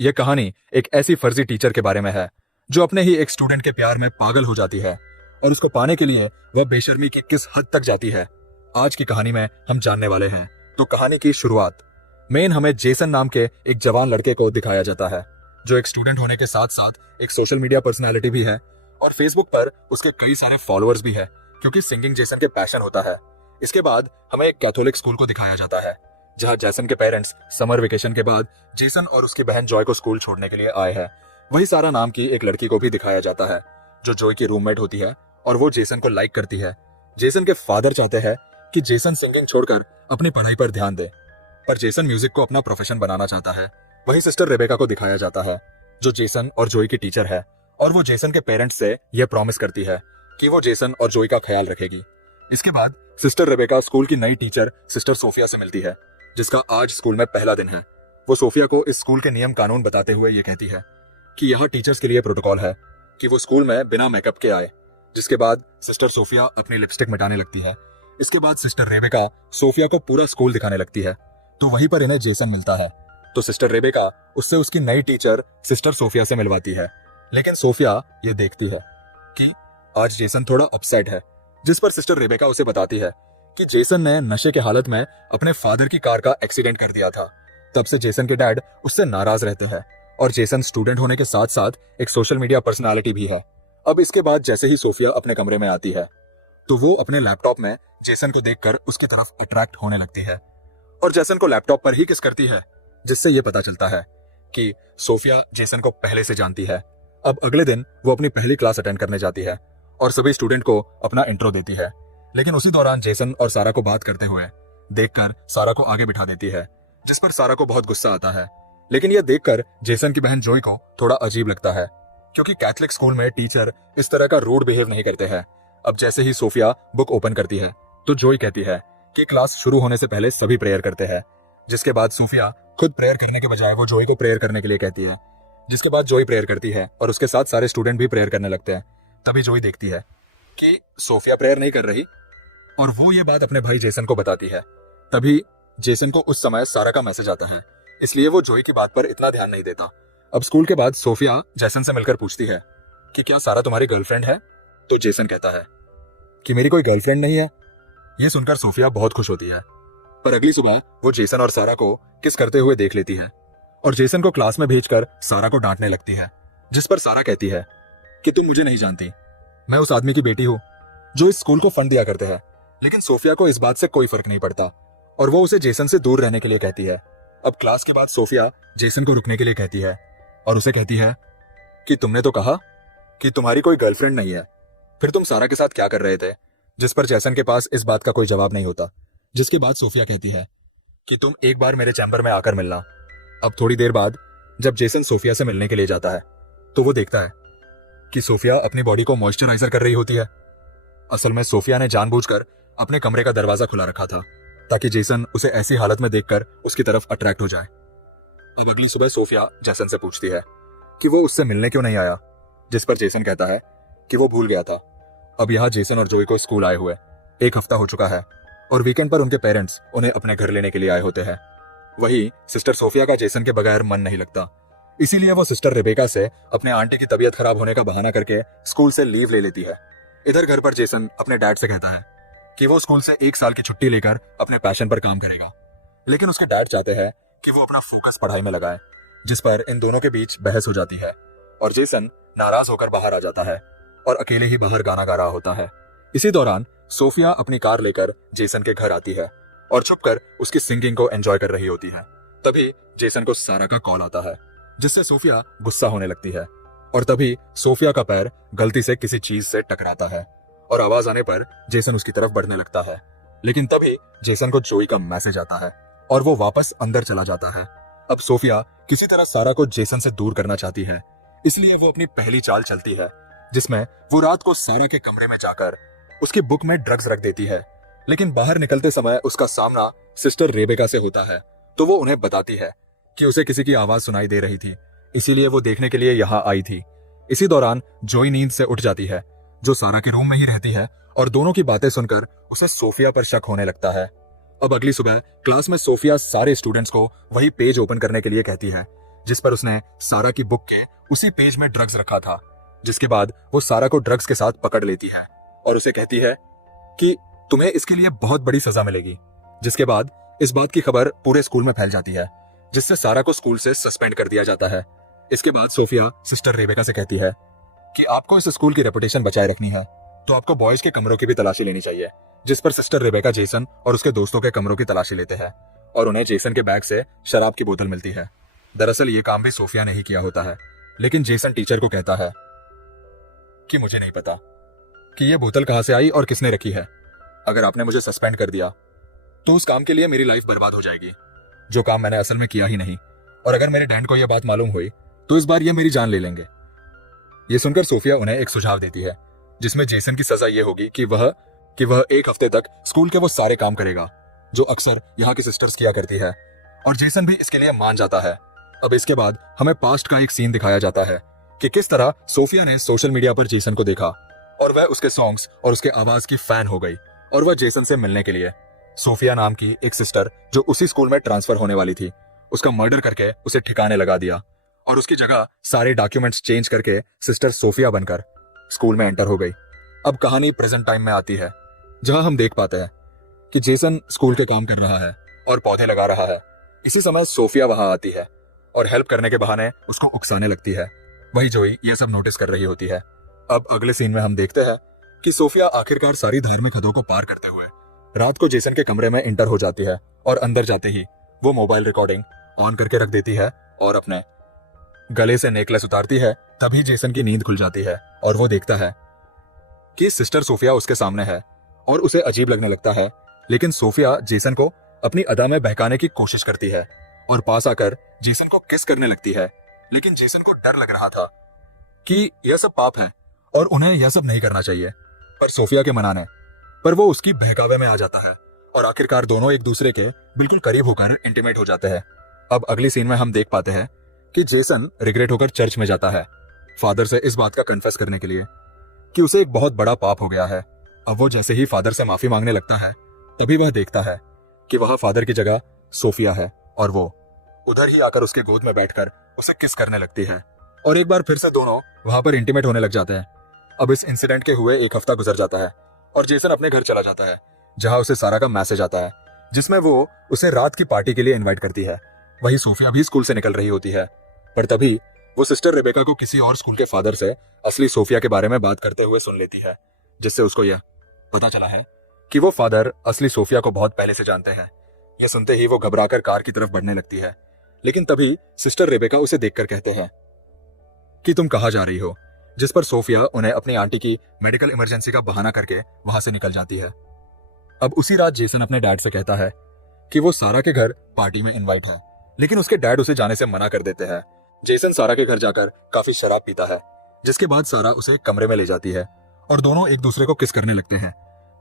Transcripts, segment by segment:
यह कहानी एक ऐसी फर्जी टीचर के बारे में है जो अपने ही एक स्टूडेंट के प्यार में पागल हो जाती है और उसको पाने के लिए वह बेशर्मी की किस हद तक जाती है। आज की कहानी में हम जानने वाले हैं। तो कहानी की शुरुआत मेन हमें जेसन नाम के एक जवान लड़के को दिखाया जाता है जो एक स्टूडेंट होने के साथ साथ एक सोशल मीडिया पर्सनैलिटी भी है और फेसबुक पर उसके कई सारे फॉलोअर्स भी है क्योंकि सिंगिंग जेसन के पैशन होता है। इसके बाद हमें एक कैथोलिक स्कूल को दिखाया जाता है जहां जेसन के पेरेंट्स समर वेकेशन के बाद जेसन और उसकी बहन जॉय को स्कूल छोड़ने के लिए आए हैं। वही सारा नाम की एक लड़की को भी दिखाया जाता है जो जॉय की रूममेट होती है और वो जेसन को लाइक करती है। जेसन के फादर चाहते हैं कि जेसन सिंगिंग छोड़कर अपनी पढ़ाई पर ध्यान दे, पर जेसन म्यूजिक को अपना प्रोफेशन बनाना चाहता है। वही सिस्टर रेबेका को दिखाया जाता है जो जेसन और जॉय की टीचर है और वो जेसन के पेरेंट्स से यह प्रॉमिस करती है कि वो जेसन और जॉय का ख्याल रखेगी। इसके बाद सिस्टर रेबेका स्कूल की नई टीचर सिस्टर सोफिया से मिलती है जिसका आज स्कूल में पहला दिन है। वो सोफिया को इस स्कूल के नियम कानून बताते हुए ये कहती है कि यहाँ टीचर्स के लिए प्रोटोकॉल है कि वो स्कूल में बिना मेकअप के आए। जिसके बाद सिस्टर सोफिया अपनी लिपस्टिक मिटाने लगती है। इसके बाद सिस्टर रेबेका सोफिया को पूरा स्कूल दिखाने लगती है तो वहीं पर इन्हें जेसन मिलता है। तो सिस्टर रेबेका उससे उसकी नई टीचर सिस्टर सोफिया से मिलवाती है, लेकिन सोफिया ये देखती है कि आज जेसन थोड़ा अपसेट है, जिस पर सिस्टर रेबेका उसे बताती है कि जेसन ने नशे के हालत में अपने फादर की कार का एक्सीडेंट कर दिया था। तब से जेसन के डैड उससे नाराज रहते हैं और जेसन स्टूडेंट होने के साथ साथ एक सोशल मीडिया पर्सनालिटी भी है। अब इसके बाद जैसे ही सोफिया अपने कमरे में आती है तो वो अपने लैपटॉप में जेसन को देखकर उसकी तरफ अट्रैक्ट होने लगती है और जेसन को लैपटॉप पर ही किस करती है, जिससे ये पता चलता है कि सोफिया जेसन को पहले से जानती है। अब अगले दिन वो अपनी पहली क्लास अटेंड करने जाती है और सभी स्टूडेंट को अपना इंट्रो देती है, लेकिन उसी दौरान जेसन और सारा को बात करते हुए देखकर सारा को आगे बिठा देती है, जिस पर सारा को बहुत गुस्सा आता है। लेकिन यह देखकर जेसन की बहन जॉय को थोड़ा अजीब लगता है क्योंकि कैथलिक स्कूल में टीचर इस तरह का रूड बिहेव नहीं करते हैं। अब जैसे ही सोफिया बुक ओपन करती है तो जॉय कहती है कि क्लास शुरू होने से पहले सभी प्रेयर करते हैं। जिसके बाद सोफिया खुद प्रेयर करने के बजाय वो जॉय को प्रेयर करने के लिए कहती है। जिसके बाद जॉय प्रेयर करती है और उसके साथ सारे स्टूडेंट भी प्रेयर करने लगते हैं। तभी जॉय देखती है कि सोफिया प्रेयर नहीं कर रही और वो ये बात अपने भाई जेसन को बताती है। तभी जेसन को उस समय सारा का मैसेज आता है, इसलिए वो जॉय की बात पर इतना ध्यान नहीं देता। अब स्कूल के बाद सोफिया जेसन से मिलकर पूछती है कि क्या सारा तुम्हारी गर्लफ्रेंड है? तो जेसन कहता है कि मेरी कोई गर्लफ्रेंड नहीं है। ये सुनकर सोफिया बहुत खुश होती है, पर अगली सुबह वो जेसन और सारा को किस करते हुए देख लेती है और जेसन को क्लास में भेजकर सारा को डांटने लगती है। जिस पर सारा कहती है कि तुम मुझे नहीं जानती, मैं उस आदमी की बेटी हूं जो इस स्कूल को फंड दिया करते हैं। लेकिन सोफिया को इस बात से कोई फर्क नहीं पड़ता और वो उसे जेसन से दूर रहने के लिए कहती है। अब क्लास के बाद सोफिया जेसन को रुकने के लिए कहती है और उसे कहती है कि तुमने तो कहा कि तुम्हारी कोई गर्लफ्रेंड नहीं है, फिर तुम सारा के साथ क्या कर रहे थे? जिस पर जेसन के पास इस बात का कोई जवाब नहीं होता। जिसके बाद सोफिया कहती है कि तुम एक बार मेरे चैम्बर में आकर मिलना। अब थोड़ी देर बाद जब जेसन सोफिया से मिलने के लिए जाता है तो वो देखता है कि सोफिया अपनी बॉडी को मॉइस्चराइजर कर रही होती है। असल में सोफिया ने जानबूझकर अपने कमरे का दरवाजा खुला रखा था ताकि जेसन उसे ऐसी हालत में देखकर उसकी तरफ अट्रैक्ट हो जाए। अब अगली सुबह सोफिया जेसन से पूछती है कि वो उससे मिलने क्यों नहीं आया, जिस पर जेसन कहता है कि वो भूल गया था। अब यहाँ जेसन और जॉय को स्कूल आए हुए 1 हफ्ता हो चुका है और वीकेंड पर उनके पेरेंट्स उन्हें अपने घर लेने के लिए आए होते हैं। वही सिस्टर सोफिया का जेसन के बगैर मन नहीं लगता, इसीलिए वो सिस्टर रेबेका से अपने आंटी की तबीयत खराब होने का बहाना करके स्कूल से लीव ले लेती है। इधर घर पर जेसन अपने डैड से कहता है कि वो स्कूल से 1 साल की छुट्टी लेकर अपने पैशन पर काम करेगा, लेकिन उसके डैड चाहते हैं कि वो अपना फोकस पढ़ाई में लगाए। जिस पर इन दोनों के बीच बहस हो जाती है और जेसन नाराज होकर बाहर आ जाता है और अकेले ही बाहर गाना गा रहा होता है। इसी दौरान सोफिया अपनी कार लेकर जेसन के घर आती है और छुपकर उसकी सिंगिंग को एंजॉय कर रही होती है। तभी जेसन को सारा का कॉल आता है, जिससे सोफिया गुस्सा होने लगती है और तभी सोफिया का पैर गलती से किसी चीज से टकराता है और आवाज आने पर जेसन उसकी तरफ बढ़ने लगता है। लेकिन तभी जेसन को जॉय का मैसेज आता है और वो वापस अंदर चला जाता है। अब सोफिया किसी तरह सारा को जेसन से दूर करना चाहती है, इसलिए वो अपनी पहली चाल चलती है जिसमें वो रात को सारा के कमरे में जाकर उसकी बुक में ड्रग्स रख देती है। लेकिन बाहर निकलते समय उसका सामना सिस्टर रेबेका से होता है तो वो उन्हें बताती है कि उसे किसी की आवाज सुनाई दे रही थी, इसीलिए वो देखने के लिए यहाँ आई थी। इसी दौरान जॉय नींद से उठ जाती है जो सारा के रूम में ही रहती है और दोनों की बातें सुनकर उसे सोफिया पर शक होने लगता है। अब अगली सुबह क्लास में सोफिया सारे स्टूडेंट्स को वही पेज ओपन करने के लिए कहती है जिस पर उसने सारा की बुक के उसी पेज में ड्रग्स रखा था। जिसके बाद वो सारा को ड्रग्स के साथ पकड़ लेती है और उसे कहती है कि तुम्हें इसके लिए बहुत बड़ी सजा मिलेगी। जिसके बाद इस बात की खबर पूरे स्कूल में फैल जाती है, जिससे सारा को स्कूल से सस्पेंड कर दिया जाता है। इसके बाद सोफिया सिस्टर रेबेका से कहती है कि आपको इस स्कूल की रेपुटेशन बचाए रखनी है तो आपको बॉयज के कमरों की भी तलाशी लेनी चाहिए। जिस पर सिस्टर रेबेका जेसन और उसके दोस्तों के कमरों की तलाशी लेते हैं और उन्हें जेसन के बैग से शराब की बोतल मिलती है। दरअसल ये काम भी सोफिया ने ही किया होता है, लेकिन जेसन टीचर को कहता है कि मुझे नहीं पता कि ये बोतल कहां से आई और किसने रखी है। अगर आपने मुझे सस्पेंड कर दिया तो उस काम के लिए मेरी लाइफ बर्बाद हो जाएगी, जो काम मैंने असल में किया ही नहीं। और अगर मेरे डैड को यह बात मालूम हुई तो इस बार ये मेरी जान ले लेंगे। ये सुनकर सोफिया उन्हें एक सुझाव देती है, जिसमें जेसन की सजा ये होगी कि वह 1 हफ्ते तक स्कूल के वो सारे काम करेगा जो अक्सर यहाँ की सिस्टर्स किया करती है। और जेसन भी इसके लिए मान जाता है। अब इसके बाद हमें पास्ट का एक सीन दिखाया जाता है कि किस तरह सोफिया ने सोशल मीडिया पर जेसन को देखा और वह उसके सॉन्ग्स और उसके आवाज की फैन हो गई और वह जेसन से मिलने के लिए सोफिया नाम की एक सिस्टर जो उसी स्कूल में ट्रांसफर होने वाली थी, उसका मर्डर करके उसे ठिकाने लगा दिया और उसकी जगह सारे डॉक्यूमेंट्स चेंज करके सिस्टर सोफिया बनकर स्कूल में एंटर हो गई। अब कहानी प्रेजेंट टाइम में आती है, जहां हम देख पाते हैं कि जेसन स्कूल के काम कर रहा है और पौधे लगा रहा है। इसी समय सोफिया वहां आती है और हेल्प करने के बहाने उसको उकसाने लगती है। वही जोई यह सब नोटिस कर रही होती है। अब अगले सीन में हम देखते हैं कि सोफिया आखिरकार सारी धार्मिक हदों को पार करते हुए रात को जेसन के कमरे में एंटर हो जाती है और अंदर जाते ही वो मोबाइल रिकॉर्डिंग ऑन करके रख देती है और अपने गले से नेकलेस उतारती है। तभी जेसन की नींद खुल जाती है और वो देखता है कि सिस्टर सोफिया उसके सामने है और उसे अजीब लगने लगता है। लेकिन सोफिया जेसन को अपनी अदा में बहकाने की कोशिश करती है और पास आकर जेसन को किस करने लगती है। लेकिन जेसन को डर लग रहा था कि यह सब पाप है और उन्हें यह सब नहीं करना चाहिए, पर सोफिया के मनाने पर वो उसकी बहकावे में आ जाता है और आखिरकार दोनों एक दूसरे के बिल्कुल करीब होकर इंटीमेट हो जाते हैं। अब अगली सीन में हम देख पाते हैं कि जेसन रिग्रेट होकर चर्च में जाता है फादर से इस बात का कन्फेस करने के लिए कि उसे एक बहुत बड़ा पाप हो गया है। अब वो जैसे ही फादर से माफी मांगने लगता है तभी वह देखता है कि वह फादर की जगह सोफिया है और वो उधर ही आकर उसके गोद में बैठकर उसे किस करने लगती है और एक बार फिर से दोनों वहां पर इंटीमेट होने लग जाते हैं। अब इस इंसिडेंट के हुए 1 हफ्ता गुजर जाता है और जेसन अपने घर चला जाता है, जहां उसे सारा का मैसेज आता है जिसमें वो उसे रात की पार्टी के लिए इनवाइट करती है। वही सोफिया भी स्कूल से निकल रही होती है, पर तभी वो सिस्टर रेबेका को किसी और स्कूल के फादर से असली सोफिया के बारे में बात करते हुए सुन लेती है, जिससे उसको यह पता चला है कि वो फादर असली सोफिया को बहुत पहले से जानते हैं। यह सुनते ही वो घबराकर कार की तरफ बढ़ने लगती है, लेकिन तभी सिस्टर रेबेका उसे देखकर कहते हैं कि तुम कहाँ जा रही हो, जिस पर सोफिया उन्हें अपनी आंटी की मेडिकल इमरजेंसी का बहाना करके वहां से निकल जाती है। अब उसी रात जेसन अपने डैड से कहता है कि वो सारा के घर पार्टी में इनवाइट है, लेकिन उसके डैड उसे जाने से मना कर देते हैं। जेसन सारा के घर जाकर काफी शराब पीता है, जिसके बाद सारा उसे एक कमरे में ले जाती है और दोनों एक दूसरे को किस करने लगते हैं।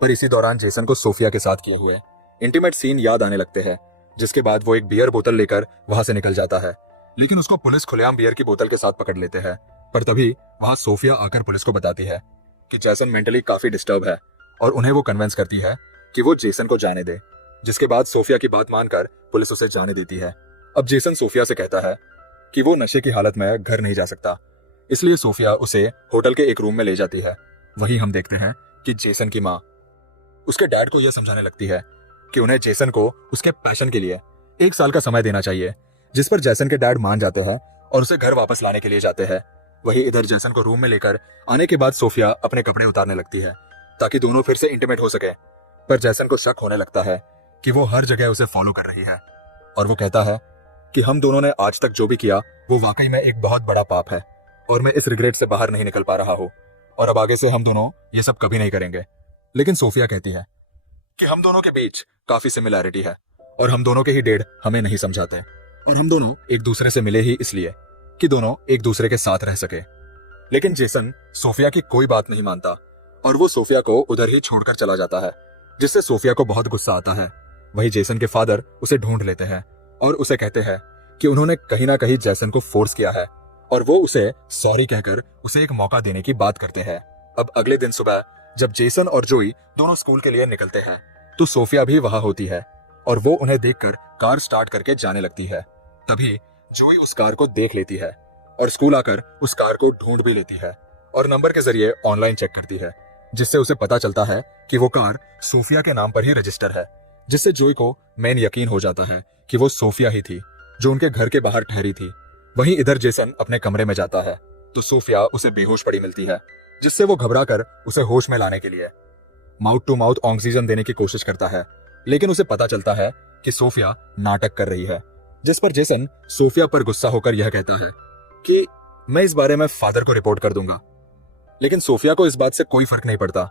पर इसी दौरान जेसन को सोफिया के साथ किए हुए इंटीमेट सीन याद आने लगते हैं, जिसके बाद वो एक बियर बोतल लेकर वहां से निकल जाता है, लेकिन उसको पुलिस खुलेआम बियर की बोतल के साथ पकड़ लेते हैं। पर तभी वहां सोफिया आकर पुलिस को बताती है कि जेसन मेंटली काफी डिस्टर्ब है और उन्हें वो कन्विंस करती है कि वो जेसन को जाने दे, जिसके बाद सोफिया की बात मानकर पुलिस उसे जाने देती है। अब जेसन सोफिया से कहता है कि वो नशे की हालत में घर नहीं जा सकता, इसलिए सोफिया उसे होटल के एक रूम में ले जाती है। वहीं हम देखते हैं कि जेसन की माँ उसके डैड को यह समझाने लगती है कि उन्हें जेसन को उसके पैशन के लिए 1 साल का समय देना चाहिए, जिस पर जेसन के डैड मान जाते हैं और उसे घर वापस लाने के लिए जाते हैं। वही इधर जेसन को रूम में लेकर आने के बाद सोफिया अपने कपड़े उतारने लगती है ताकि दोनों फिर से इंटीमेट हो सके, पर जेसन को शक होने लगता है कि वो हर जगह उसे फॉलो कर रही है और वो कहता है कि हम दोनों ने आज तक जो भी किया वो वाकई में एक बहुत बड़ा पाप है और मैं इस रिग्रेट से बाहर नहीं निकल पा रहा हूँ और अब आगे से हम दोनों ये सब कभी नहीं करेंगे। लेकिन सोफिया कहती है कि हम दोनों के बीच काफी सिमिलैरिटी है और हम दोनों के ही डेड हमें नहीं समझाते और हम दोनों एक दूसरे से मिले ही इसलिए कि दोनों एक दूसरे के साथ रह सके। लेकिन जेसन सोफिया की कोई बात नहीं मानता और वो सोफिया को उधर ही छोड़कर चला जाता है, जिससे सोफिया को बहुत गुस्सा आता है। वही जेसन के फादर उसे ढूंढ लेते हैं और उसे कहते हैं कि उन्होंने कहीं ना कहीं जेसन को फोर्स किया है और वो उसे सॉरी कहकर उसे एक मौका देने की बात करते हैं। अब अगले दिन सुबह जब जेसन और जोई दोनों स्कूल के लिए निकलते हैं तो सोफिया भी वहां होती है और वो उन्हें देखकर कार स्टार्ट करके जाने लगती है। तभी जोई उस कार को देख लेती है और स्कूल आकर उस कार को ढूंढ भी लेती है और नंबर के जरिए ऑनलाइन चेक करती है, जिससे उसे पता चलता है कि वो कार सोफिया के नाम पर ही रजिस्टर है। जिससे जोई को मेन यकीन हो जाता है कि वो सोफिया ही थी जो उनके घर के बाहर ठहरी थी। वहीं इधर जेसन अपने कमरे में जाता है तो सोफिया उसे बेहोश पड़ी मिलती है, जिससे वो घबरा कर उसे होश में लाने के लिए माउथ टू माउथ ऑक्सीजन देने की कोशिश करता है, लेकिन उसे पता चलता है कि सोफिया नाटक कर रही है। जिस पर जेसन सोफिया पर गुस्सा होकर यह कहता है कि मैं इस बारे में फादर को रिपोर्ट कर दूंगा। लेकिन सोफिया को इस बात से कोई फर्क नहीं पड़ता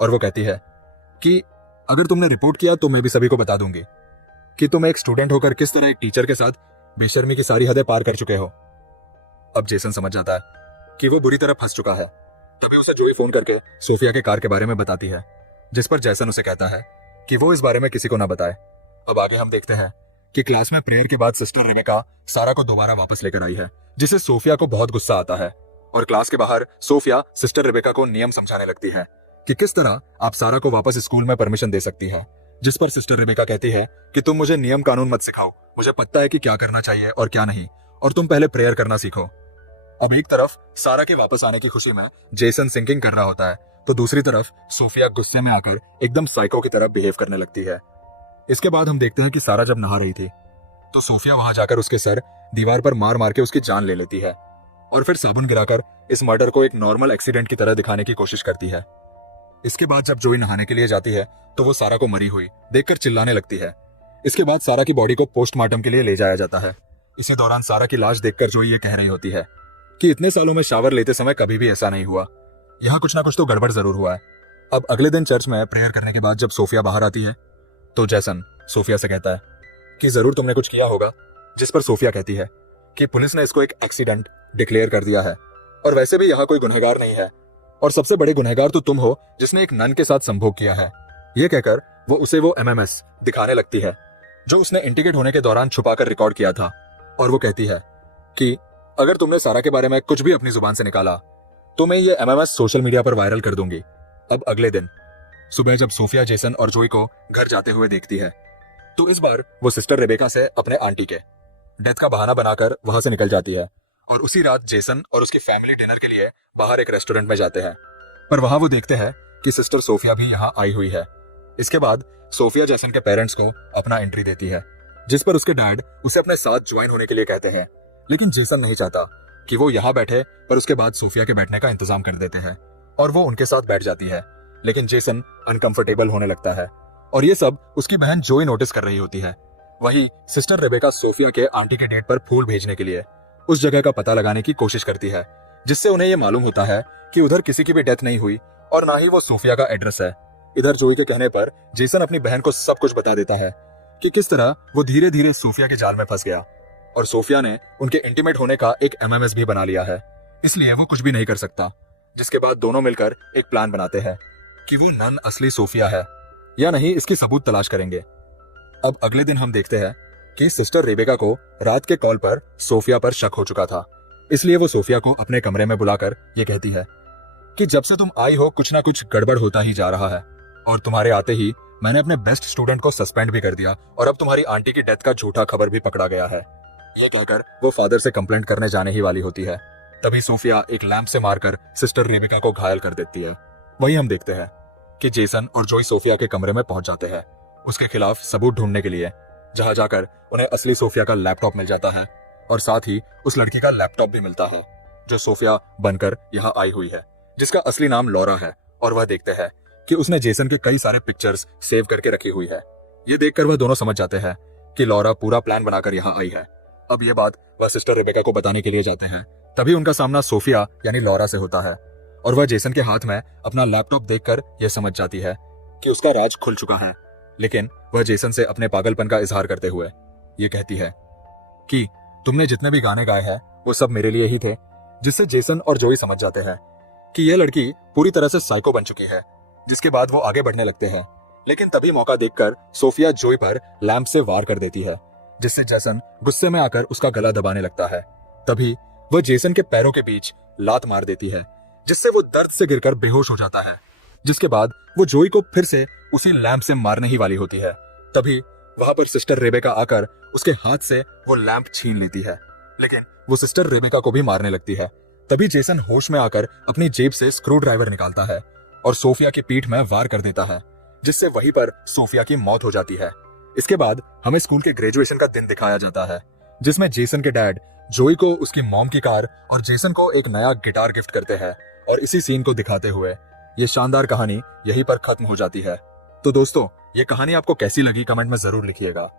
और वो कहती है कि अगर तुमने रिपोर्ट किया तो मैं भी सभी को बता दूंगी कि तुम एक स्टूडेंट होकर किस तरह एक टीचर के साथ बेशर्मी की सारी हदें पार कर चुके हो। अब जेसन समझ जाता है कि वो बुरी तरह फंस चुका है। तभी उसे जोई फोन करके सोफिया के कार के बारे में बताती है, जिस पर जेसन उसे कहता है कि वो इस बारे में किसी को ना बताए। अब आगे हम देखते हैं कि क्लास में प्रेयर के बाद सिस्टर रेबेका सारा को दोबारा वापस लेकर आई है, जिससे सोफिया को बहुत गुस्सा आता है और क्लास के बाहर सोफिया सिस्टर रेबेका को नियम समझाने लगती है कि किस तरह आप सारा को वापस स्कूल में परमिशन दे सकती है। जिस पर सिस्टर रेबेका कहती है कि तुम मुझे नियम कानून मत सिखाओ, मुझे पता है कि क्या करना चाहिए और क्या नहीं, और तुम पहले प्रेयर करना सीखो। अब एक तरफ सारा के वापस आने की खुशी में जेसन सिंकिंग कर रहा होता है, तो दूसरी तरफ सोफिया गुस्से में आकर एकदम साइको की तरह बिहेव करने लगती है। इसके बाद हम देखते हैं कि सारा जब नहा रही थी तो सोफिया वहां जाकर उसके सर दीवार पर मार मार के उसकी जान ले लेती है और फिर साबुन गिराकर इस मर्डर को एक नॉर्मल एक्सीडेंट की तरह दिखाने की कोशिश करती है। इसके बाद जब जोई नहाने के लिए जाती है तो वो सारा को मरी हुई देखकर चिल्लाने लगती है। इसके बाद सारा की बॉडी को पोस्टमार्टम के लिए ले जाया जाता है। इसी दौरान सारा की लाश देखकर जोई ये कह रही होती है कि इतने सालों में शावर लेते समय कभी भी ऐसा नहीं हुआ, यहाँ कुछ ना कुछ तो गड़बड़ जरूर हुआ है। अब अगले दिन चर्च में प्रेयर करने के बाद जब सोफिया बाहर आती है तो जेसन सोफिया से कहता है कि जरूर तुमने कुछ किया होगा, जिस पर सोफिया कहती है कि पुलिस ने इसको एक एक्सीडेंट डिक्लेयर कर दिया है और वैसे भी यहाँ कोई गुनहगार नहीं है और सबसे बड़े गुनहगार तो तुम हो जिसने एक नन के साथ संभोग किया है। ये कहकर वो उसे वो एमएमएस दिखाने लगती है जो उसने इंटीग्रेट होने के दौरान छुपाकर रिकॉर्ड किया था और वो कहती है कि अगर तुमने सारा के बारे में कुछ भी अपनी जुबान से निकाला तो मैं ये एमएमएस सोशल मीडिया पर वायरल कर दूंगी। अब अगले दिन सुबह जब सोफिया जेसन और जोई को घर जाते हुए देखती है तो इस बार वो सिस्टर रेबेका से अपने आंटी के डेथ का बहाना बनाकर वहां से निकल जाती है और उसी रात जेसन और उसकी फैमिली डिनर के लिए बाहर एक रेस्टोरेंट में जाते हैं, पर वहां वो देखते हैं कि सिस्टर सोफिया भी यहाँ आई हुई है। इसके बाद सोफिया जेसन के पेरेंट्स को अपना एंट्री देती है, जिस पर उसके डैड उसे अपने साथ ज्वाइन होने के लिए कहते हैं, लेकिन जेसन नहीं चाहता कि वो यहाँ बैठे, पर उसके बाद सोफिया के बैठने का इंतजाम कर देते हैं और वो उनके साथ बैठ जाती है। लेकिन जेसन अनकंफर्टेबल होने लगता है और ये सब उसकी बहन जोई नोटिस कर रही होती है। वहीं सिस्टर रेबेका सोफिया के आंटी के डेट पर फूल भेजने के लिए उस जगह का पता लगाने की कोशिश करती है, जिससे उन्हें यह मालूम होता है कि उधर किसी की भी डेथ नहीं हुई और ना ही वो सोफिया का एड्रेस है। इधर जोई के कहने पर जेसन अपनी बहन को सब कुछ बता देता है कि किस तरह वो धीरे धीरे सोफिया के जाल में फंस गया और सोफिया ने उनके इंटीमेट होने का एक एमएमएस भी बना लिया है, इसलिए वो कुछ भी नहीं कर सकता। जिसके बाद दोनों मिलकर एक प्लान बनाते हैं कि वो नन असली सोफिया है या नहीं, इसकी सबूत तलाश करेंगे। अब अगले दिन हम देखते हैं कि सिस्टर रेबेका को रात के कॉल पर सोफिया पर शक हो चुका था, इसलिए वो सोफिया को अपने कमरे में बुलाकर ये कहती है कि जब से तुम आई हो कुछ ना कुछ गड़बड़ होता ही जा रहा है और तुम्हारे आते ही मैंने अपने बेस्ट स्टूडेंट को सस्पेंड भी कर दिया और अब तुम्हारी आंटी की डेथ का झूठा खबर भी पकड़ा गया है। ये कहकर वो फादर से कंप्लेंट करने जाने ही वाली होती है, तभी सोफिया एक लैंप से मारकर सिस्टर रेबेका को घायल कर देती है। वहीं हम देखते हैं कि जेसन और जोई सोफिया के कमरे में पहुंच जाते हैं उसके खिलाफ सबूत ढूंढने के लिए, जहां जाकर उन्हें असली सोफिया का लैपटॉप मिल जाता है और साथ ही उस लड़की का लैपटॉप भी मिलता है जो सोफिया बनकर यहाँ आई हुई है, जिसका असली नाम लॉरा है। और वह देखते हैं कि उसने जेसन के कई सारे पिक्चर्स सेव करके रखी हुई है। ये देखकर वह दोनों समझ जाते हैं कि लॉरा पूरा प्लान बनाकर यहाँ आई है। अब ये बात वह सिस्टर रेबेका को बताने के लिए जाते हैं, तभी उनका सामना सोफिया यानी लॉरा से होता है और वह जेसन के हाथ में अपना लैपटॉप देखकर यह समझ जाती है कि उसका राज खुल चुका है। लेकिन वह जेसन से अपने पागलपन का इजहार करते हुए ये कहती है कि तुमने जितने भी गाने गाए हैं वो सब मेरे लिए ही थे, जिससे जेसन और जोई समझ जाते हैं कि यह लड़की पूरी तरह से साइको बन चुकी है। जिसके बाद वो आगे बढ़ने लगते हैं, लेकिन तभी मौका देखकर सोफिया जोई पर लैंप से वार कर देती है, जिससे जेसन गुस्से में आकर उसका गला दबाने लगता है। तभी वह जेसन के पैरों के बीच लात मार देती है, जिससे वो दर्द से गिरकर बेहोश हो जाता है। जिसके बाद वो जोई को फिर से उसी लैंप से मारने ही वाली होती है। तभी वहां पर सिस्टर रेबेका आकर उसके हाथ से वो लैंप छीन लेती है लेकिन वो सिस्टर रेबेका को भी मारने लगती है। तभी जेसन होश में आकर अपनी जेब से स्क्रू ड्राइवर निकालता है और सोफिया की पीठ में वार कर देता है, जिससे वहीं पर सोफिया की मौत हो जाती है। इसके बाद हमें स्कूल के ग्रेजुएशन का दिन दिखाया जाता है, जिसमें जेसन के डैड जोई को उसकी मॉम की कार और जेसन को एक नया गिटार गिफ्ट करते हैं। और इसी सीन को दिखाते हुए ये शानदार कहानी यहीं पर खत्म हो जाती है। तो दोस्तों, ये कहानी आपको कैसी लगी कमेंट में जरूर लिखिएगा।